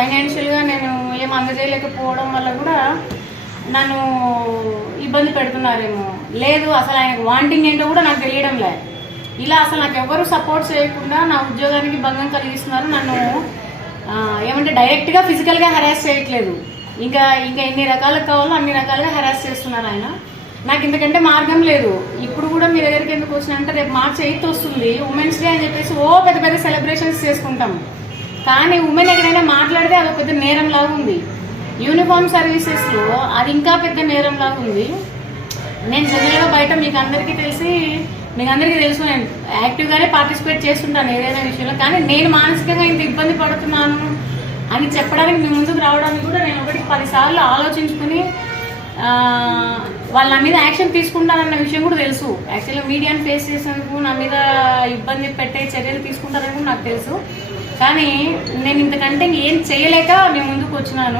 ఫైనాన్షియల్గా నేను ఏం అందజేయలేకపోవడం వల్ల కూడా నన్ను ఇబ్బంది పెడుతున్నారేమో, లేదు అసలు ఆయనకు వాంటింగ్ ఏంటో కూడా నాకు తెలియడం లేదు. ఇలా అసలు నాకు ఎవరు సపోర్ట్ చేయకుండా నా ఉద్యోగానికి భంగం కలిగిస్తున్నారు. నన్ను ఏమంటే డైరెక్ట్గా ఫిజికల్గా హెరాస్ చేయట్లేదు, ఇంకా ఎన్ని రకాలకు కావాలో అన్ని రకాలుగా హెరాస్ చేస్తున్నారు ఆయన. నాకు ఇంతకంటే మార్గం లేదు. ఇప్పుడు కూడా మీ దగ్గరికి ఎందుకు వచ్చినంటే రేపు మార్చి 8th వస్తుంది, ఉమెన్స్ డే అని చెప్పేసి పెద్ద పెద్ద సెలబ్రేషన్స్ చేసుకుంటాం. కానీ ఉమెన్ ఎక్కడైనా మాట్లాడితే అదొక పెద్ద నేరం లాగా ఉంది. యూనిఫామ్ సర్వీసెస్లో అది ఇంకా పెద్ద నేరం లాగా ఉంది. నేను జనరల్గా బయట మీకు అందరికీ తెలుసు నేను యాక్టివ్గానే పార్టిసిపేట్ చేస్తుంటాను ఏదైనా విషయంలో. కానీ నేను మానసికంగా ఇంత ఇబ్బంది పడుతున్నాను అని చెప్పడానికి మీ ముందుకు రావడానికి కూడా నేను 10 సార్లు ఆలోచించుకుని వాళ్ళ మీద యాక్షన్ తీసుకుంటారన్న విషయం కూడా తెలుసు. యాక్చువల్గా మీడియాని ఫేస్ చేసేందుకు నా మీద ఇబ్బంది పెట్టే చర్యలు తీసుకుంటారని కూడా నాకు తెలుసు. కానీ నేను ఇంతకంటే ఏం చేయలేక నేను ముందుకు వచ్చినాను.